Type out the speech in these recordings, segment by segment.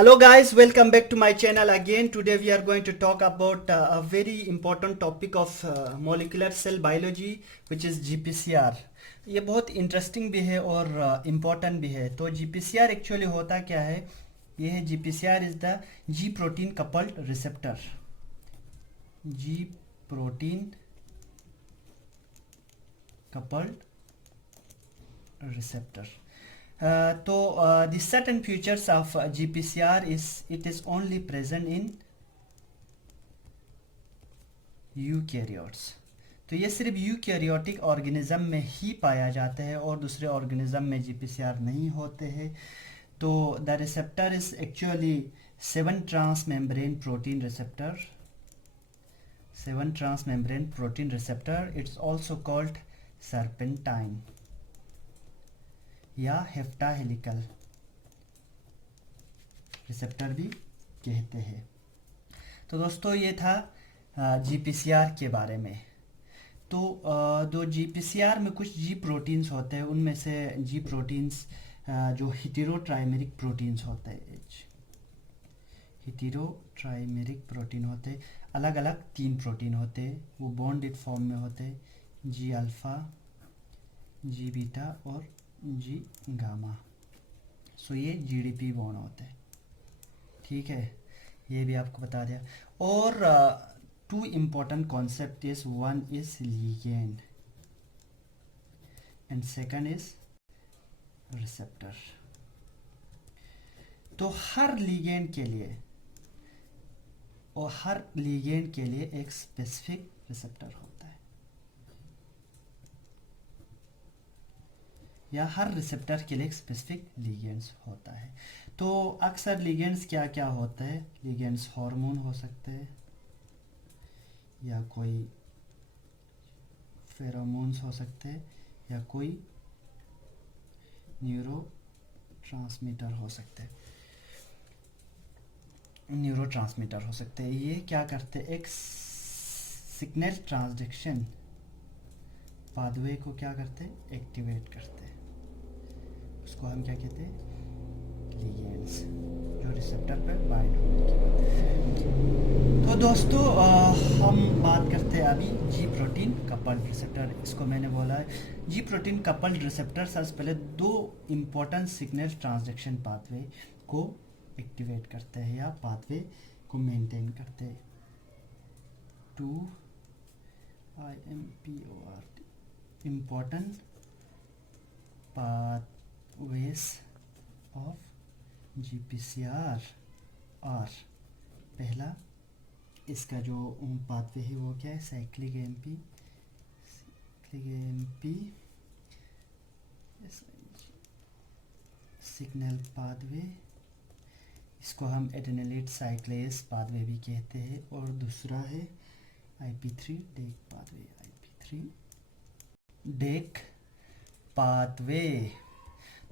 Hello guys, welcome back to my channel again. Today we are going to talk about a very important topic of molecular cell biology which is GPCR. ये बहुत interesting भी है और important भी है. तो GPCR actually होता क्या है? ये है GPCR is the G protein coupled receptor. G protein coupled receptor. The certain features of GPCR is it is only present in eukaryotes. तो ये सिर्फ यूकैरियोटिक ऑर्गेनिज्म में ही पाया जाता है और दूसरे ऑर्गेनिज्म में GPCR नहीं होते हैं. तो the receptor is actually 7 transmembrane protein receptor. 7 transmembrane protein receptor. It's also called serpentine या हेप्टा हेलिकल रिसेप्टर भी कहते हैं. तो दोस्तों ये था GPCR के बारे में. तो दो GPCR में कुछ G प्रोटीन्स होते हैं. उनमें से G प्रोटीन्स जो हेटेरोट्राइमेरिक प्रोटीन्स होते हैं, हेटेरोट्राइमेरिक प्रोटीन होते हैं. अलग अलग 3 प्रोटीन होते हैं, वो बॉन्डेड फॉर्म में होते हैं. G अल्फ़ा, G बीटा और G गामा. सो ये GDP बॉन्ड होते हैं. ठीक है, ये भी आपको बता दिया. और 2 important concept is, one is ligand and second is receptor. तो हर लिगेंड के लिए एक स्पेसिफिक रिसेप्टर होता है, या हर रिसेप्टर के लिए एक स्पेसिफिक लिगेंड्स होता है. तो अक्सर लिगेंड्स क्या क्या होते हैं? लिगेंड्स हार्मोन हो सकते हैं, या कोई फेरोमोन्स हो सकते हैं, या कोई न्यूरो ट्रांसमीटर हो सकते हैं. ये क्या करते हैं? एक सिग्नल ट्रांसडक्शन पाथवे को क्या करते हैं? एक्टिवेट करते हैं. उसको हम क्या कहते हैं? लिगेंड्स, जो रिसेप्टर पर बाइंड होने की बात है. तो दोस्तों हम बात करते हैं अभी G प्रोटीन कपल्ड रिसेप्टर. इसको मैंने बोला है G प्रोटीन कपल्ड रिसेप्टर. सबसे पहले 2 इम्पोर्टेंट सिग्नल ट्रांसडक्शन पाथवे को एक्टिवेट करते हैं या पाथवे को मेंटेन करते हैं. 2 IMPORT important pathways of GPCR. और पहला इसका जो पाथवे है वो क्या है? Cyclic MP signal pathway. इसको हम एडेनिलेट साइक्लेस पाथवे भी कहते हैं. और दूसरा है IP3 deck pathway. IP3 deck pathway.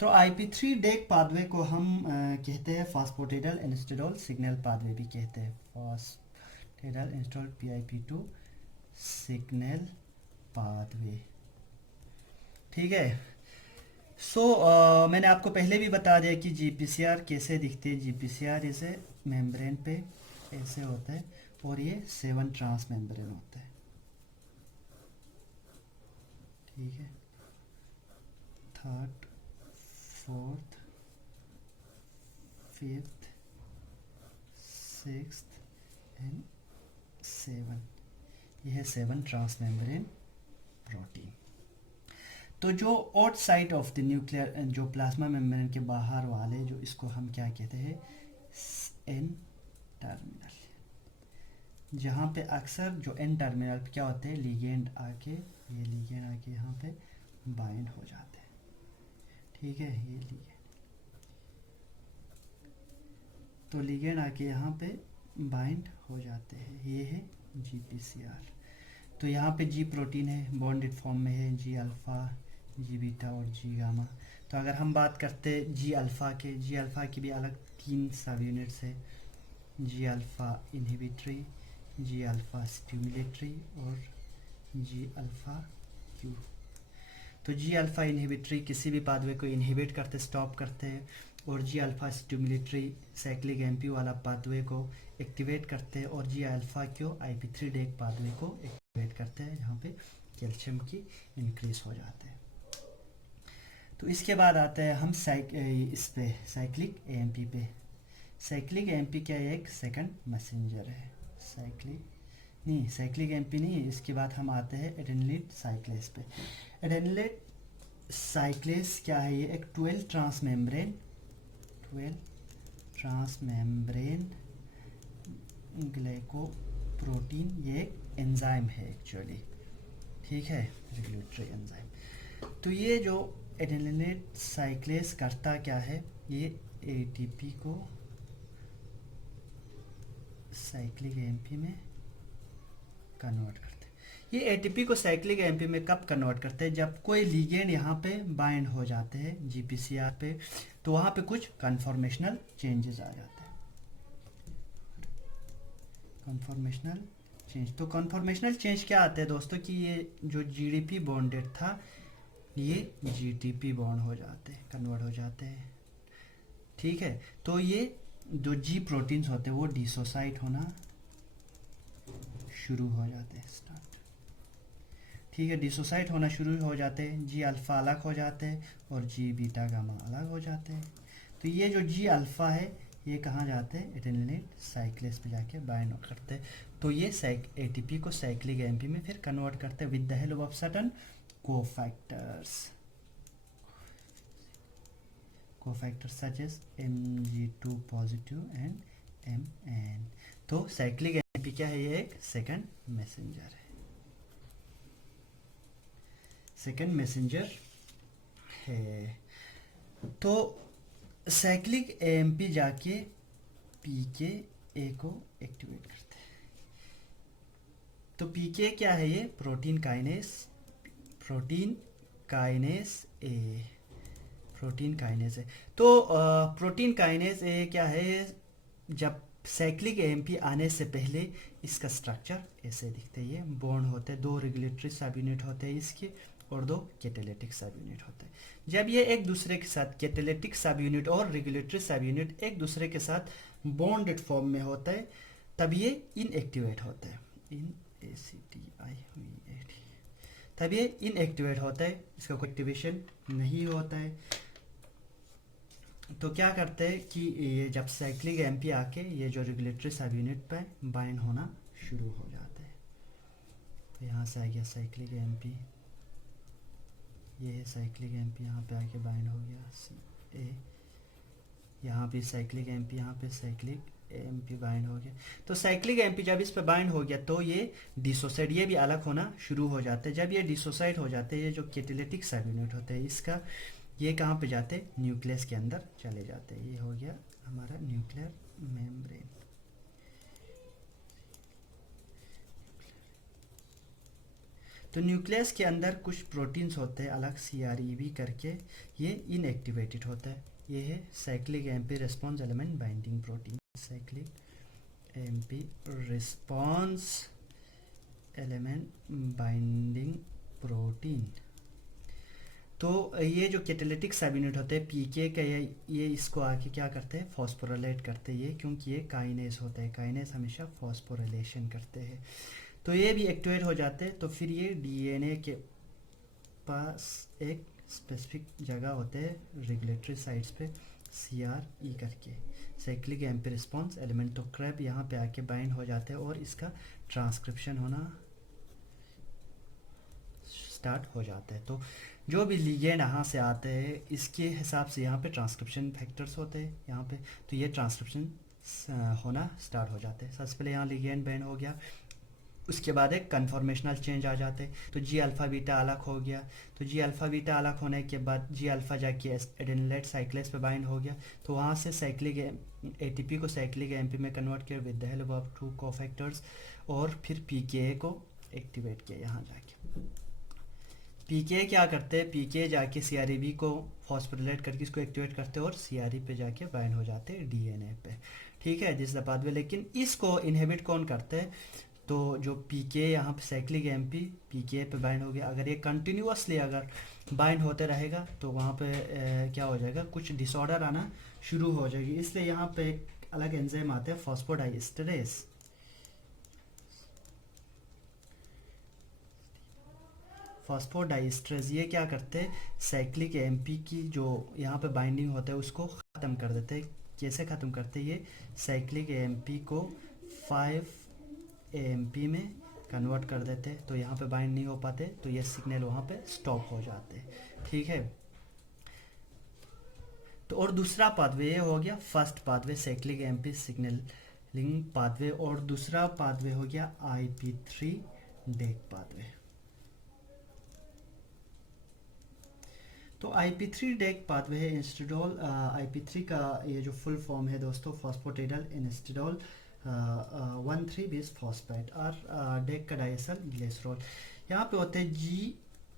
तो IP3 डेक पाथवे को हम कहते हैं फास्फोटेडल इन्स्टेडोल सिग्नल पाथवे भी कहते हैं. फास्फोटेडल इन्स्टेडोल PIP2 सिग्नल पाथवे. ठीक है. सो मैंने आपको पहले भी बता दिया कि GPCR कैसे दिखते हैं. GPCR इसे मेम्ब्रेन पे ऐसे होता है और ये 7 ट्रांस मेम्ब्रेन होता है. ठीक है. 3rd, 4th, 5th, 6th and 7. यह है 7 ट्रांस मेम्ब्रेन प्रोटीन. तो जो आउटसाइड ऑफ द न्यूक्लियर, जो प्लाज्मा मेम्ब्रेन के बाहर वाले, जो इसको हम क्या कहते हैं? N terminal. जहाँ पे अक्सर जो एन टर्मिनल पे क्या होते हैं? लिगेंड आके यहाँ पे बाइंड हो जाते हैं. ठीक है, ये लिगेंड. तो लिगेंड आके यहाँ पे बाइंड हो जाते हैं. ये है GPCR. तो यहाँ पे G प्रोटीन है, बॉन्डेड फॉर्म में है. G अल्फ़ा, G बीटा और G गामा. तो अगर हम बात करते हैं G अल्फ़ा की भी अलग 3 सब यूनिट्स है. G alpha inhibitory, G alpha stimulatory और G अल्फ़ा क्यू. तो G अल्फ़ा इनहिबिटरी किसी भी पाथवे को इनहिबिट करते, स्टॉप करते हैं. और जी अल्फा स्टिमुलेटरी साइक्लिक एमपी वाला पाथवे को एक्टिवेट करते हैं और जी अल्फा क्यों IP3 डेक पाथवे को एक्टिवेट करते हैं जहाँ पे कैल्शियम की इंक्रीज हो जाते हैं। तो इसके बाद आते हैं हम इस पे साइक्लिक एएमपी पे। साइक्लिक एएमपी क्या है, एक सेकंड मैसेंजर है। साइक्लिक एएमपी नहीं, इसके बाद हम आते हैं एडेनिलेट साइक्लेस पे। एडेनिलेट साइक्लेस क्या है, ये एक 12 ट्रांसमेम्ब्रेन ग्लाइकोप्रोटीन, ये एक एंजाइम है एक्चुअली, ठीक है, रेगुलेटरी एंजाइम। तो ये जो एडेनिलेट साइक्लेस करता क्या है, ये एटीपी को साइक्लिक एएमपी में कन्वर्ट करते हैं। ये एटीपी को साइक्लिक एएमपी में कब कन्वर्ट करते हैं, जब कोई लिगेंड यहाँ पे बाइंड हो जाते हैं GPCR पे, तो वहाँ पे कुछ कन्फॉर्मेशनल चेंजेस आ जाते हैं। कन्फॉर्मेशनल चेंज, तो कन्फॉर्मेशनल चेंज क्या आते हैं दोस्तों कि ये जो GDP बॉन्डेड था ये GTP बॉन्ड हो जाते हैं, कन्वर्ट हो जाते हैं, ठीक है। तो ये जो G प्रोटीन्स होते हैं वो डिसोसाइट होना शुरू हो जाते हैं, स्टार्ट, ठीक है, डिसोसाइट होना शुरू हो जाते हैं। जी अल्फा अलग हो जाते हैं और जी बीटा गामा अलग हो जाते हैं। तो ये जो जी अल्फा है ये कहाँ जाते हैं, एडेनिलेट साइक्लेस पे जाके बाइंड करते हैं। तो ये एटीपी को साइक्लिक एएमपी में फिर कन्वर्ट करते हैं with the help of certain cofactors such as Mg2 positive and Mn। तो साइक्लिक एएमपी क्या है, ये एक सेकंड मैसेंजर है, सेकंड मैसेंजर है। तो साइक्लिक एएमपी जाके PKA को एक्टिवेट करते हैं। तो PKA क्या है, ये प्रोटीन काइनेस है। तो प्रोटीन काइनेस ए क्या है, जब साइक्लिक एएमपी आने से पहले इसका स्ट्रक्चर ऐसे दिखते हैं, ये बॉन्ड होते हैं, 2 रेगुलेटरी सब यूनिट होते हैं इसके और 2 कैटालिटिक सब यूनिट होते हैं। जब ये एक दूसरे के साथ कैटालिटिक सब यूनिट और रेगुलेटरी सब यूनिट एक दूसरे के साथ बॉन्डेड फॉर्म में होता है तब ये इनएक्टिवेट होता है, तब ये इनएक्टिवेट होता है, इसका कोई एक्टिवेशन नहीं होता है। तो क्या करते हैं कि ये जब साइक्लिक एएमपी आके ये जो रेगुलेटरी सब यूनिट पे बाइंड होना शुरू हो जाता है। तो यहाँ से आ गया साइक्लिक एएमपी, ये साइक्लिक एएमपी यहाँ पे आके बाइंड हो गया CA, यहाँ पे साइक्लिक एएमपी, यहाँ पे साइक्लिक एएमपी बाइंड हो गया। तो साइक्लिक एएमपी जब इस पे बाइंड हो गया तो ये डिसोसाइड, ये भी अलग होना शुरू हो जाते हैं। जब ये डिसोसाइड हो जाते हैं, ये जो कैटालिटिक सब यूनिट होते हैं इसका, ये कहाँ पे जाते हैं, न्यूक्लियस के अंदर चले जाते हैं। ये हो गया हमारा न्यूक्लियर मेम्ब्रेन। तो न्यूक्लियस के अंदर कुछ प्रोटीन्स होते हैं अलग CREB करके, ये इनएक्टिवेटेड होता है। ये है cyclic AMP response element binding protein, cyclic AMP response element binding protein. तो ये जो कैटालिटिक सब यूनिट होते हैं PK का, ये इसको आके क्या करते हैं, फॉस्फोराइलेट करते हैं, ये क्योंकि ये काइनेस होता है, काइनेस हमेशा फॉस्फोराइलेशन करते हैं। तो ये भी एक्टिवेट हो जाते हैं। तो फिर ये DNA के पास एक स्पेसिफिक जगह होते हैं रेगुलेटरी साइट्स पे CRE करके, साइक्लिक एएमपी रिस्पॉन्स एलिमेंट। तो क्रैब यहाँ पे आके बाइंड हो जाते हैं और इसका ट्रांसक्रिप्शन होना स्टार्ट हो जाता है। तो जो भी लिगेंड यहाँ से आते हैं इसके हिसाब से यहाँ पे ट्रांसक्रिप्शन फैक्टर्स होते हैं यहाँ पे, तो ये ट्रांसक्रिप्शन होना स्टार्ट हो जाते हैं। सबसे पहले यहाँ लिगेंड बाइंड हो गया, उसके बाद एक कन्फॉर्मेशनल चेंज आ जाते हैं। तो जी अल्फा बीटा अलग हो गया, तो जी अल्फा बीटा अलग होने के बाद जी अल्फा जाके एडेनिलेट साइक्लेस पे बाइंड हो गया। तो वहाँ से साइक्लिक एटीपी को साइक्लिक एएमपी में कन्वर्ट किया with the help of 2 cofactors, और फिर PKA को एक्टिवेट किया। यहाँ जाके PKA क्या करते हैं, PKA जाके CREB को फॉस्फोरिलेट करके इसको एक्टिवेट करते हैं और CRE पे जाके बाइंड हो जाते हैं DNA पे, ठीक है, दिस द पाथवे। लेकिन इसको इनहिबिट कौन करते हैं, तो जो पी के यहाँ पे साइक्लिक एमपी पी के पे बाइंड हो गया। अगर ये कंटिन्यूअसली अगर बाइंड होते रहेगा तो वहाँ पे क्या हो जाएगा, कुछ डिसऑर्डर आना शुरू हो जाएगी। इसलिए यहाँ पे एक अलग एंजाइम आते हैं फॉस्फोडाइएस्टरेज। फॉस्फोडाइएस्टरेज ये क्या करते हैं, साइक्लिक एमपी की जो यहाँ पे बाइंडिंग होता है उसको ख़त्म कर देते हैं। कैसे ख़त्म करते हैं, ये साइक्लिक एमपी को 5 एमपी में कन्वर्ट कर देते हैं, तो यहाँ पे बाइंड नहीं हो पाते, तो ये सिग्नल वहाँ पे स्टॉप हो जाते हैं। ठीक है, तो और दूसरा पाथवे ये हो गया first pathway cyclic MP signalling pathway, और दूसरा पाथवे हो गया IP3 डेक पाथवे। तो IP3 डेक पाथवे है इंस्टेडोल। IP3 का ये जो फुल फॉर्म है दोस्तों, फॉस्फोटेडल इंस्टेडोल 1,3 बेस फॉस्फेट, और डेक का डाइएसल ग्लिसरॉल। यहाँ पे होते हैं जी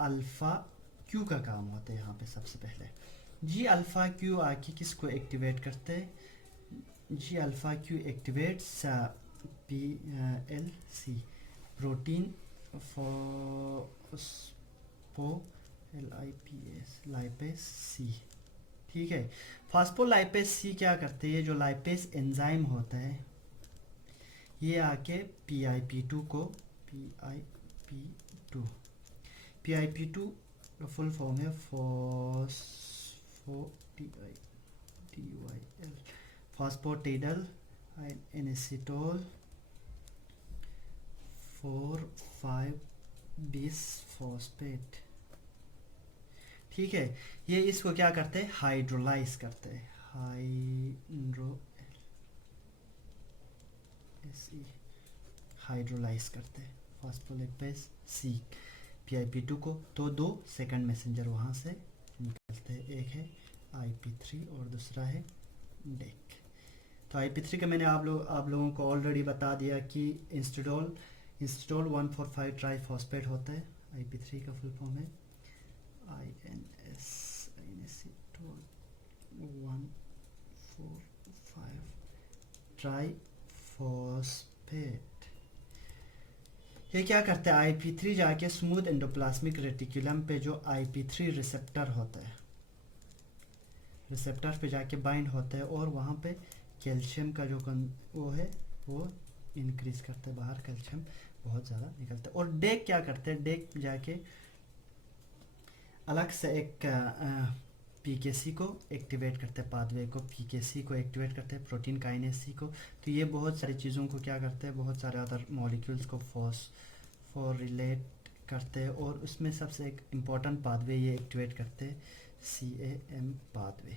अल्फा क्यू का काम होता है। यहाँ पे सबसे पहले जी अल्फा क्यू आके किसको एक्टिवेट करते हैं, G alpha q activates PLC protein lipase C. ठीक है, फास्फोलाइपेज सी क्या करते हैं, जो लाइपेज एंजाइम होता है ये आके PIP2 को PIP2 का फुल फॉर्म है फॉस्फोटिडाइल इनएसिटोल 4,5 बिसफॉस्फेट। ठीक है, ये इसको क्या करते हैं, हाइड्रोलाइज करते हैं, हाइड्रोलाइज करते हैं फॉस्फोलिपेज सी PIP2 को। तो 2 सेकंड मैसेंजर वहाँ से निकलते हैं, एक है IP3 और दूसरा है डेक। तो IP3 का मैंने आप लोगों को ऑलरेडी बता दिया कि इंस्टेडोल 1,4,5 ट्राईफॉस्फेट होता है। IP3 का फुल फॉर्म है इनएसिटोल 1,4,5 ट्राईफॉस्फेट। ये क्या करता है, IP3 जाके स्मूथ एंडोप्लाज्मिक रेटिकुलम पे जो IP3 रिसेप्टर होता है, रिसेप्टर पे जाके बाइंड होता है, और वहाँ पे कैल्शियम का जो वो है वो इंक्रीज करते हैं, बाहर कैल्शियम बहुत ज़्यादा निकलता है। और डेक क्या करते हैं, डेक जाके अलग से एक PKC को एक्टिवेट करते हैं, पाथवे को PKC को एक्टिवेट करते हैं, प्रोटीन काइनेस सी को। तो ये बहुत सारी चीज़ों को क्या करते हैं, बहुत सारे अदर मॉलिक्यूल्स को फॉस्फोरिलेट करते हैं, और उसमें सबसे एक इम्पॉर्टेंट पाथवे ये एक्टिवेट करते हैं CAM पाथवे।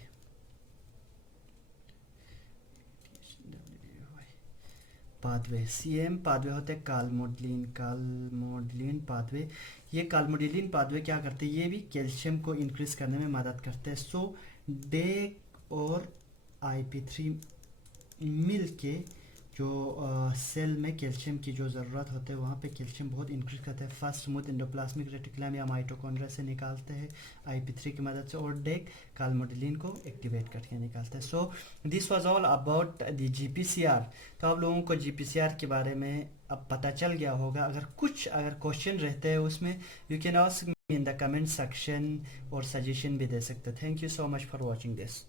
CAM पाथवे होते हैं कालमोडिलिन पाथवे। ये कालमोडिलिन पाथवे क्या करते हैं, ये भी कैल्शियम को इंक्रीज करने में मदद करते हैं। सो डेक और IP3 मिल के जो सेल में कैल्शियम की जो ज़रूरत होते है वहाँ पे कैल्शियम बहुत इंक्रीज करते हैं। फर्स्ट स्मूथ एंडोप्लाज्मिक रेटिकुलम या माइटोकॉन्ड्रिया से निकालते हैं IP3 की मदद से, और डेक कालमोडिलिन को एक्टिवेट करके निकालते हैं। So this was all about the GPCR। तो आप लोगों को GPCR के बारे में अब पता चल गया होगा। अगर क्वेश्चन रहते हैं उसमें you can ask me in the comment section, और सजेशन भी दे सकते हैं। Thank you so much for watching this.